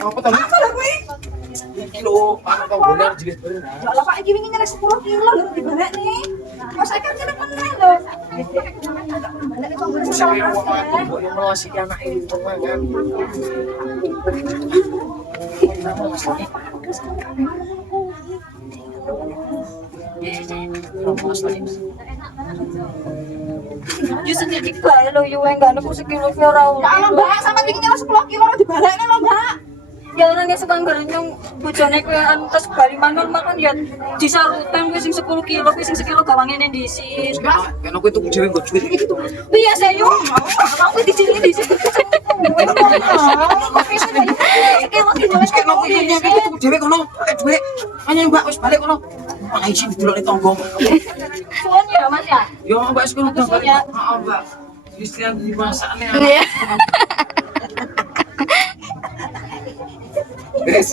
Apa tadi? Apa lah kuwi? Kilo, paano ka bola jilid pa rin ha? Ya Allah, Pak, iki wingi nyerah 10 kilo lho dibalik nih. Kok saya kan kena meneh lho. Balik kok bener Siya yung mga tubo yung mga si anak itu kan. Justru jadi bae lo yo enggak ada sekilo ora. Ya Allah, Mbak, sampe wingi nyerah 10 kilo dibalik nih lho, Mbak. Ya orangnya sekarang garanyong bojone kowe antes bali mangan makan ya disarutan kowe sing 10 kilo kowe sing sekilo gawangene disit. Kan aku itu cewek gue cuit gitu. Piye sayo? Aku dicili disit. Sekilo Terus kayak aku itu itu cewek kono, pakai duit. Hanya mbak wis balik kono. Mana izin dulu nih tombong. Suwon ya Mas ya. Yo mbak wis kono balik. Heeh mbak. Istilah dimasaknya. Iya. Guys,